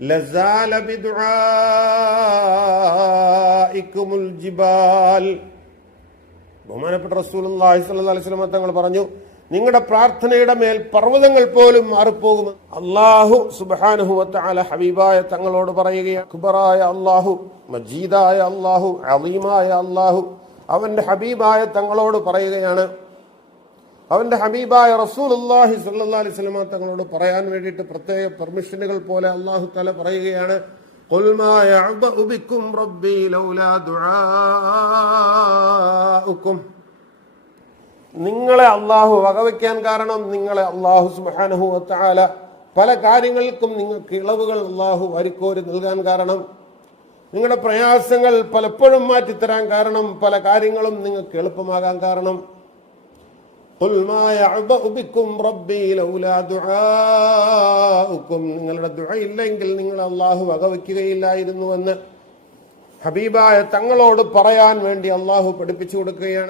ലസാല ജിബാൽ. ബഹുമാനപ്പെട്ട റസൂലുള്ളാഹി സ്വല്ലല്ലാഹി അലൈഹി തങ്ങൾ പറഞ്ഞു നിങ്ങളുടെ പ്രാർത്ഥനയുടെ മേൽ പർവതങ്ങൾ പോലും മാറിപ്പോകും. അള്ളാഹു സുബ്ഹാനഹു വതആല ഹബീബായ തങ്ങളോട് പറയുകയാണ് അക്ബറായ അള്ളാഹു മജീദായ അള്ളാഹു അലീമായ അള്ളാഹു അവന്റെ ഹബീബായ തങ്ങളോട് പറയുകയാണ് അവന്റെ ഹബീബായ റസൂൽ അള്ളാഹി സല്ലാ അലൈഹി സ്വലമ തങ്ങളോട് പറയാൻ വേണ്ടിയിട്ട് പ്രത്യേക പെർമിഷനുകൾ പോലെ അള്ളാഹു തല പറയുകയാണ് നിങ്ങളെ അള്ളാഹു വകവയ്ക്കാൻ കാരണം നിങ്ങളെ അള്ളാഹു സുബാനഹു താല പല കാര്യങ്ങൾക്കും നിങ്ങൾക്ക് ഇളവുകൾ അള്ളാഹു വരിക്കോരി നൽകാൻ കാരണം നിങ്ങളുടെ പ്രയാസങ്ങൾ പലപ്പോഴും മാറ്റിത്തരാൻ കാരണം പല കാര്യങ്ങളും നിങ്ങൾക്ക് എളുപ്പമാകാൻ കാരണം നിങ്ങളുടെ ദുആ ഇല്ലെങ്കിൽ നിങ്ങൾ അള്ളാഹു വകവയ്ക്കുകയില്ലായിരുന്നുവെന്ന് ഹബീബായ തങ്ങളോട് പറയാൻ വേണ്ടി അള്ളാഹു പഠിപ്പിച്ചു കൊടുക്കുകയാണ്.